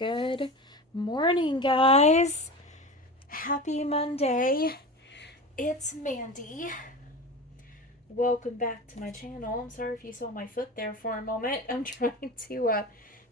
Good morning, guys. Happy Monday. It's Mandy. Welcome back to my channel. I'm sorry if you saw my foot there for a moment. I'm trying to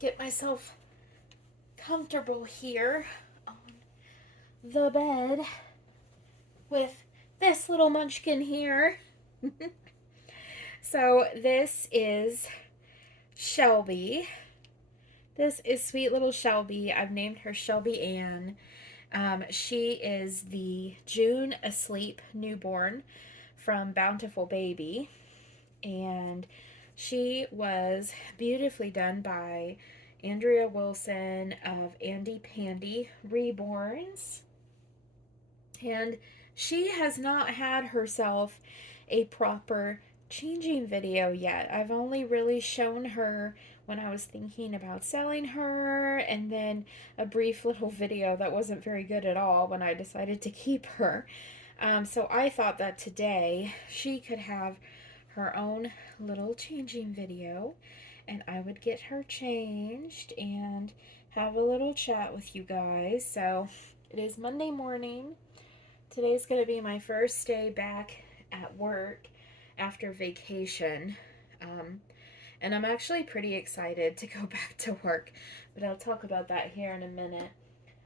get myself comfortable here on the bed with this little munchkin here. So this is Shelby. This is sweet little Shelby. I've named her Shelby Ann. She is the June asleep newborn from Bountiful Baby, and she was beautifully done by Andrea Wilson of Andy Pandy Reborns, and she has not had herself a proper changing video yet. I've only really shown her when I was thinking about selling her, and then a brief little video that wasn't very good at all when I decided to keep her. So I thought that today she could have her own little changing video, and I would get her changed and have a little chat with you guys. So it is Monday morning. Today's going to be my first day back at work after vacation. And I'm actually pretty excited to go back to work, but I'll talk about that here in a minute.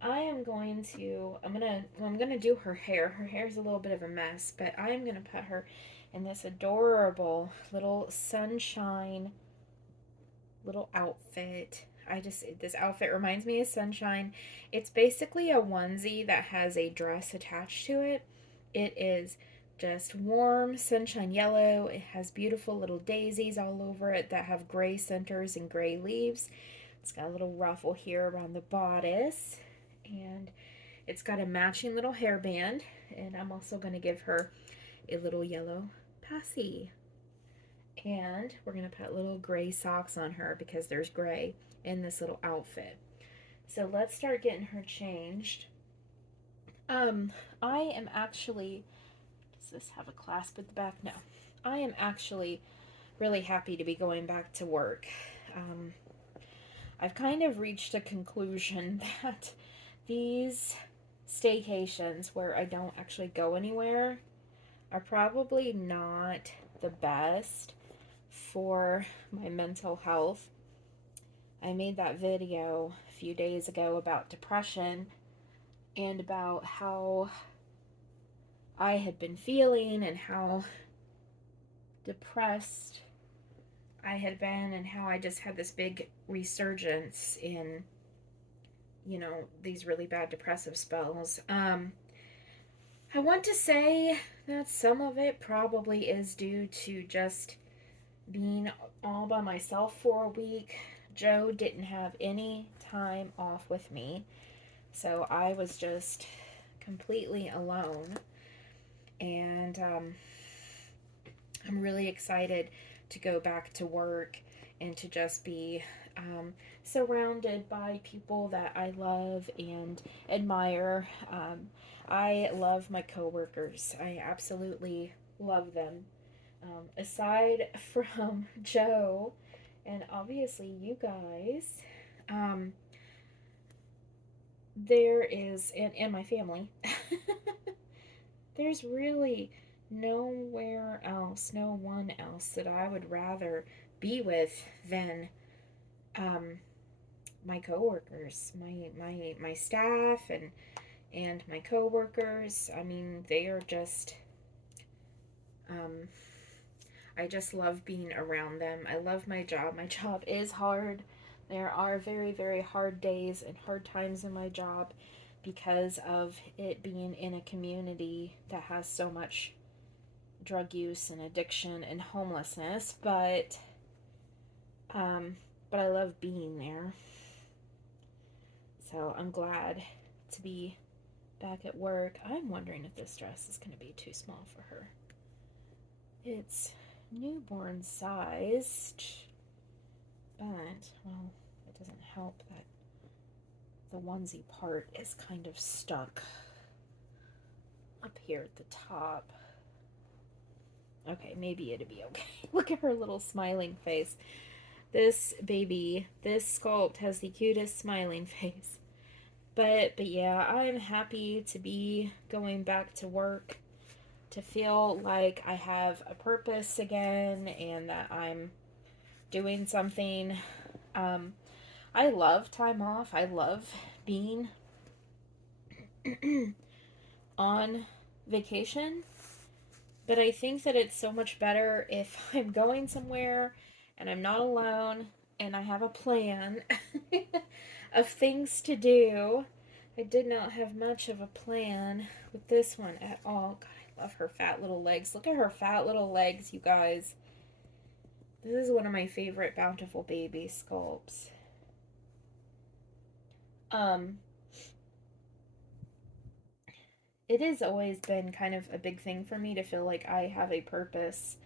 I'm gonna do her hair. Her hair's a little bit of a mess, but I'm gonna put her in this adorable little sunshine little outfit. This outfit reminds me of Sunshine. It's basically a onesie that has a dress attached to it. It is just warm sunshine yellow. It has beautiful little daisies all over it that have gray centers and gray leaves. It's got a little ruffle here around the bodice, and it's got a matching little hairband, and I'm also going to give her a little yellow passy. And we're going to put little gray socks on her because there's gray in this little outfit. So let's start getting her changed. I am actually, does this have a clasp at the back? No. I am actually really happy to be going back to work. I've kind of reached a conclusion that these staycations where I don't actually go anywhere are probably not the best for my mental health. I made that video a few days ago about depression and about how I had been feeling and how depressed I had been and how I just had this big resurgence in, these really bad depressive spells. I want to say that some of it probably is due to just being all by myself for a week. Joe didn't have any time off with me, so I was just completely alone. And I'm really excited to go back to work and to just be surrounded by people that I love and admire. I love my coworkers. I absolutely love them. Aside from Joe and obviously you guys, there is, and my family, there's really nowhere else, no one else that I would rather be with than my coworkers, my staff and my coworkers. I mean, they are just I just love being around them. I love my job. My job is hard. There are very, very hard days and hard times in my job because of it being in a community that has so much drug use and addiction and homelessness, but I love being there. So I'm glad to be back at work. I'm wondering if this dress is going to be too small for her. It's newborn sized, but, well, it doesn't help that the onesie part is kind of stuck up here at the top. Okay, maybe it'll be okay. Look at her little smiling face. This baby, this sculpt has the cutest smiling face. But yeah, I'm happy to be going back to work, to feel like I have a purpose again and that I'm doing something. Um, I love time off. I love being on vacation, but I think that it's so much better if I'm going somewhere and I'm not alone and I have a plan of things to do. I did not have much of a plan with this one at all. God, I love her fat little legs. Look at her fat little legs, you guys. This is one of my favorite Bountiful Baby sculpts. Um, it has always been kind of a big thing for me to feel like I have a purpose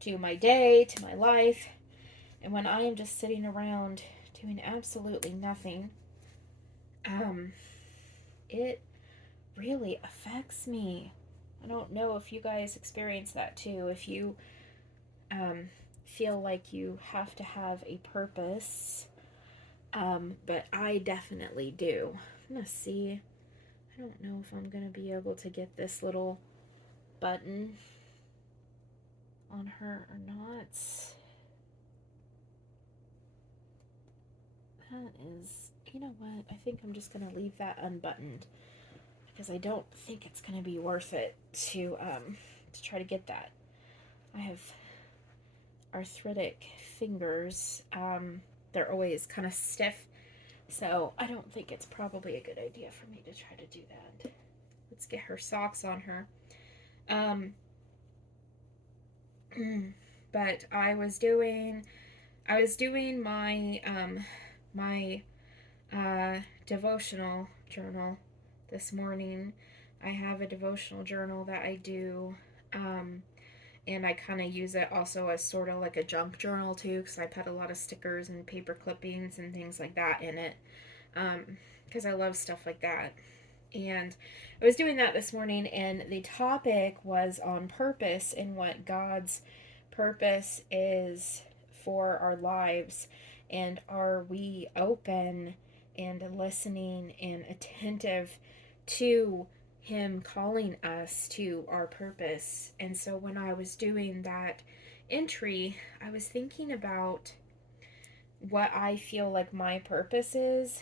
to my day, to my life. And when I am just sitting around doing absolutely nothing, um, it really affects me. I don't know if you guys experience that too. If you um, feel like you have to have a purpose, but I definitely do. I'm gonna see. I don't know if I'm gonna be able to get this little button on her or not. That is, you know what? I think I'm just gonna leave that unbuttoned because I don't think it's gonna be worth it to try to get that. I have arthritic fingers. They're always kind of stiff, so I don't think it's probably a good idea for me to try to do that. Let's get her socks on her. Um, but I was doing my devotional journal this morning. I have a devotional journal that I do, and I kind of use it also as sort of like a junk journal too, because I put a lot of stickers and paper clippings and things like that in it, because I love stuff like that. And I was doing that this morning, and the topic was on purpose and what God's purpose is for our lives. And are we open and listening and attentive to Him calling us to our purpose? And so when I was doing that entry, I was thinking about what I feel like my purpose is.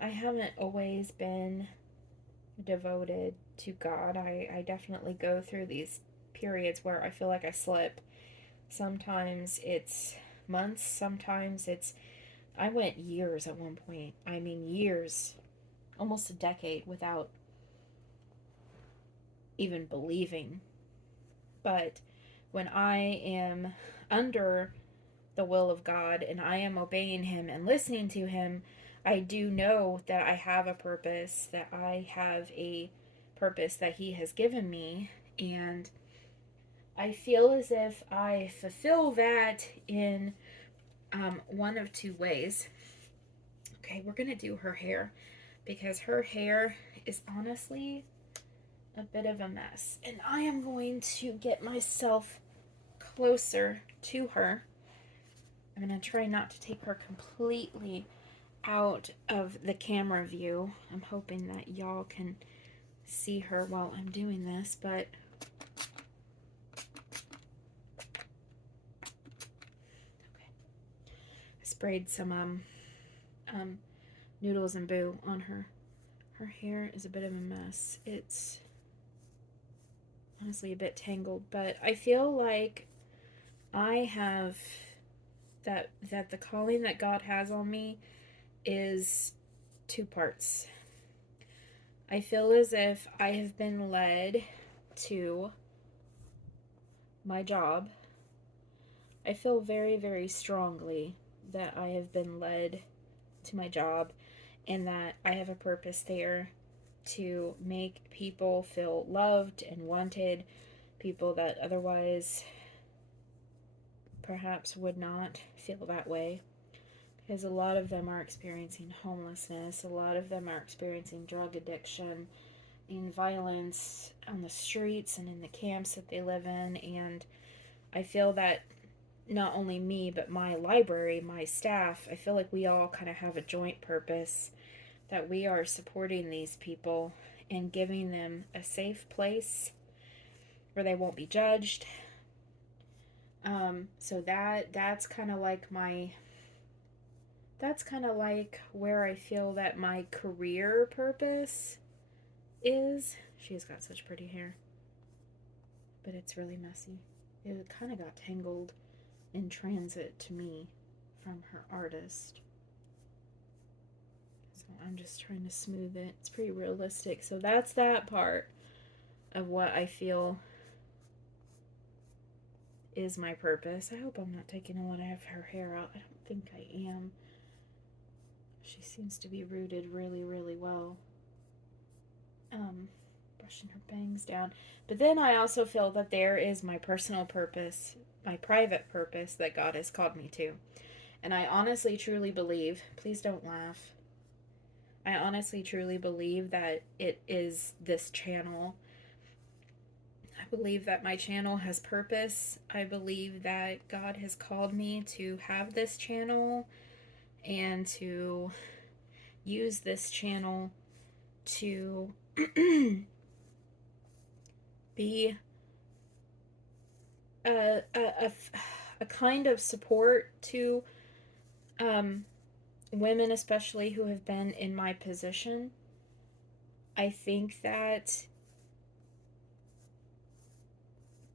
I haven't always been devoted to God. I definitely go through these periods where I feel like I slip. Sometimes it's months, sometimes it's. I went years at one point. I mean, years, almost a decade without even believing. But when I am under the will of God and I am obeying Him and listening to Him, I do know that I have a purpose, that I have a purpose that He has given me. And I feel as if I fulfill that in one of two ways. Okay, we're going to do her hair because her hair is honestly a bit of a mess. And I am going to get myself closer to her. I'm going to try not to take her completely out of the camera view. I'm hoping that y'all can see her while I'm doing this, but okay. I sprayed some noodles and boo on her. Her hair is a bit of a mess. It's honestly a bit tangled, but I feel like I have that the calling that God has on me is two parts. I feel as if I have been led to my job. I feel very, very strongly that I have been led to my job and that I have a purpose there to make people feel loved and wanted, people that otherwise perhaps would not feel that way. Because a lot of them are experiencing homelessness, a lot of them are experiencing drug addiction and violence on the streets and in the camps that they live in. And I feel that not only me, but my library, my staff, I feel like we all kind of have a joint purpose that we are supporting these people and giving them a safe place where they won't be judged. So that's kind of like my that's kind of like where I feel that my career purpose is. She's got such pretty hair, but it's really messy. It kind of got tangled in transit to me from her artist. So I'm just trying to smooth it. It's pretty realistic. So that's that part of what I feel is my purpose. I hope I'm not taking a lot of her hair out. I don't think I am. She seems to be rooted really, really well. Brushing her bangs down. But then I also feel that there is my personal purpose, my private purpose that God has called me to. And I honestly, truly believe, please don't laugh. I honestly, truly believe that it is this channel. I believe that my channel has purpose. I believe that God has called me to have this channel and to use this channel to be a kind of support to um, women, especially who have been in my position. I think that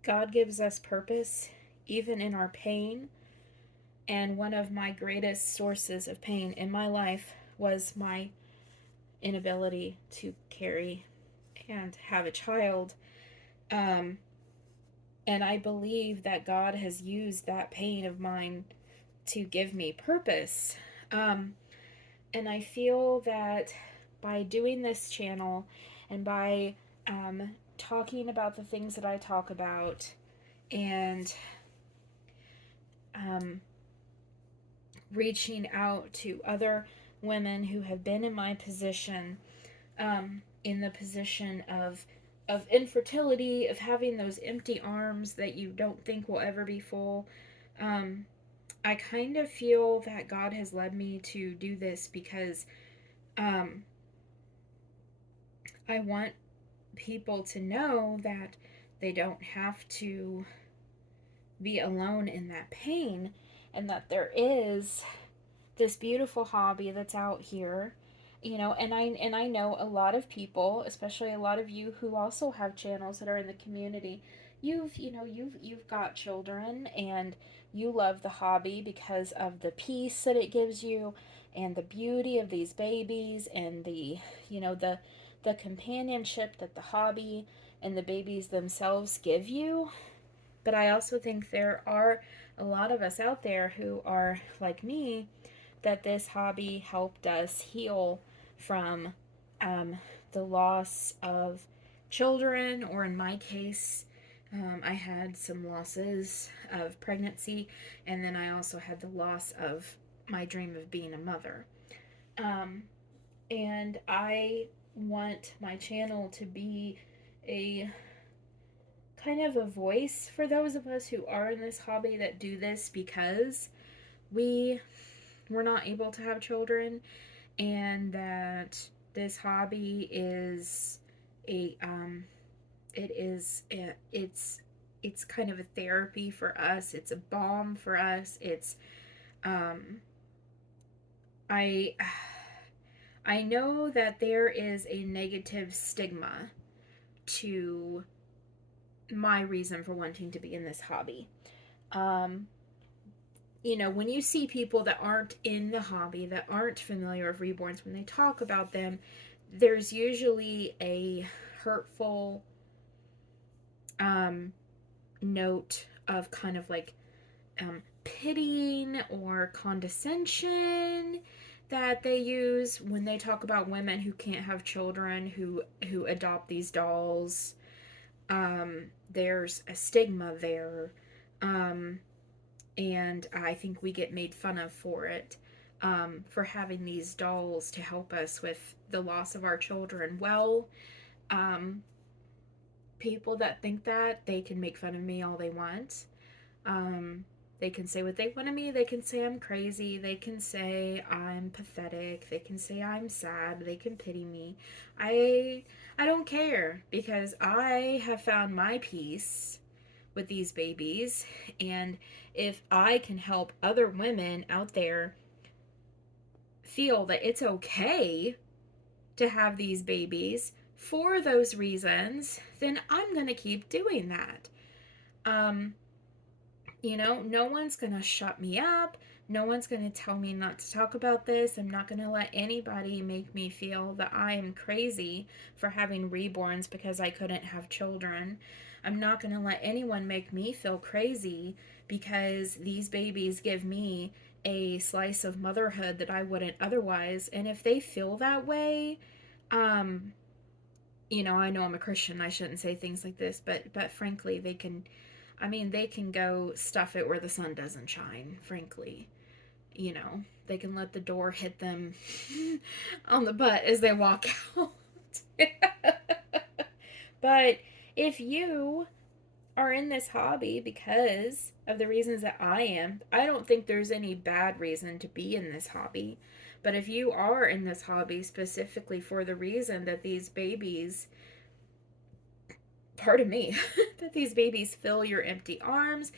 God gives us purpose even in our pain. And one of my greatest sources of pain in my life was my inability to carry and have a child. Um, and I believe that God has used that pain of mine to give me purpose. Um, and I feel that by doing this channel and by talking about the things that I talk about and um, reaching out to other women who have been in my position, in the position of infertility, of having those empty arms that you don't think will ever be full. Um, I kind of feel that God has led me to do this because um, I want people to know that they don't have to be alone in that pain and that there is this beautiful hobby that's out here, and I know a lot of people, especially a lot of you who also have channels that are in the community. You've got children and you love the hobby because of the peace that it gives you and the beauty of these babies and the companionship that the hobby and the babies themselves give you. But I also think there are a lot of us out there who are like me, that this hobby helped us heal from um, the loss of children, or in my case, I had some losses of pregnancy, and then I also had the loss of my dream of being a mother. Um, and I want my channel to be a kind of a voice for those of us who are in this hobby that do this because we were not able to have children, and that this hobby is a it's kind of a therapy for us. It's a balm for us. It's um I I know that there is a negative stigma to my reason for wanting to be in this hobby. Um, when you see people that aren't in the hobby, that aren't familiar with reborns, when they talk about them, there's usually a hurtful um, note of kind of like pitying or condescension that they use when they talk about women who can't have children, who adopt these dolls. There's a stigma there. Um, and I think we get made fun of for it, for having these dolls to help us with the loss of our children. Well, um, people that think that, they can make fun of me all they want. Um, They can say what they want of me. They can say I'm crazy. They can say I'm pathetic. They can say I'm sad. They can pity me. I I don't care because I have found my peace with these babies, and if I can help other women out there feel that it's okay to have these babies for those reasons, then I'm going to keep doing that. Um, no one's going to shut me up. No one's going to tell me not to talk about this. I'm not going to let anybody make me feel that I am crazy for having reborns because I couldn't have children. I'm not going to let anyone make me feel crazy because these babies give me a slice of motherhood that I wouldn't otherwise. And if they feel that way, um, I know I'm a Christian. I shouldn't say things like this, but frankly, they can go stuff it where the sun doesn't shine, frankly. They can let the door hit them on the butt as they walk out. But if you are in this hobby because of the reasons that I am, I don't think there's any bad reason to be in this hobby. But if you are in this hobby specifically for the reason that these babies, pardon me, that these babies fill your empty arms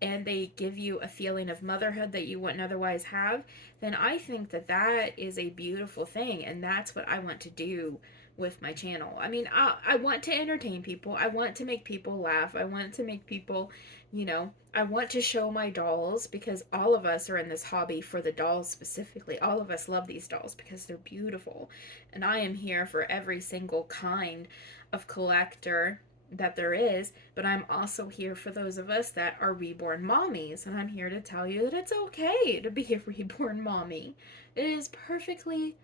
and they give you a feeling of motherhood that you wouldn't otherwise have, then I think that that is a beautiful thing. And that's what I want to do with my channel. I mean, I want to entertain people. I want to make people laugh. I want to make people, I want to show my dolls because all of us are in this hobby for the dolls specifically. All of us love these dolls because they're beautiful. And I am here for every single kind of collector that there is, but I'm also here for those of us that are reborn mommies, and I'm here to tell you that it's okay to be a reborn mommy. It is perfectly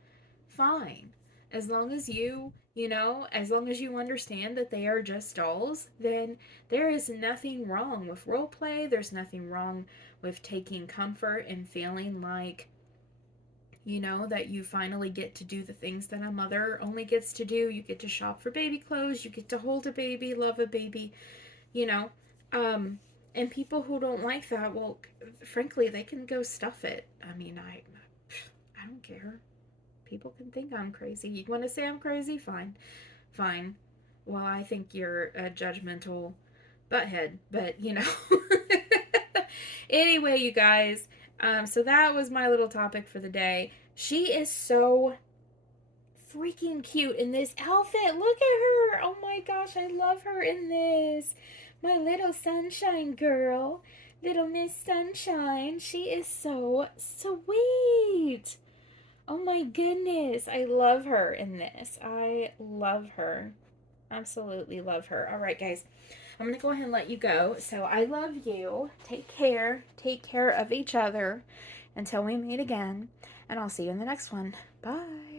fine. As long as as long as you understand that they are just dolls, then there is nothing wrong with role play. There's nothing wrong with taking comfort and feeling like that you finally get to do the things that a mother only gets to do. You get to shop for baby clothes, you get to hold a baby, love a baby, you know. And people who don't like that, well, frankly, they can go stuff it. I mean, I don't care. People can think I'm crazy. You want to say I'm crazy? Fine. Fine. Well, I think you're a judgmental butthead, but Anyway, you guys, so that was my little topic for the day. She is so freaking cute in this outfit. Look at her. Oh my gosh, I love her in this. My little sunshine girl. Little Miss Sunshine. She is so sweet. Oh my goodness. I love her in this. I love her. Absolutely love her. All right, guys. I'm going to go ahead and let you go. So I love you. Take care. Take care of each other until we meet again. And I'll see you in the next one. Bye.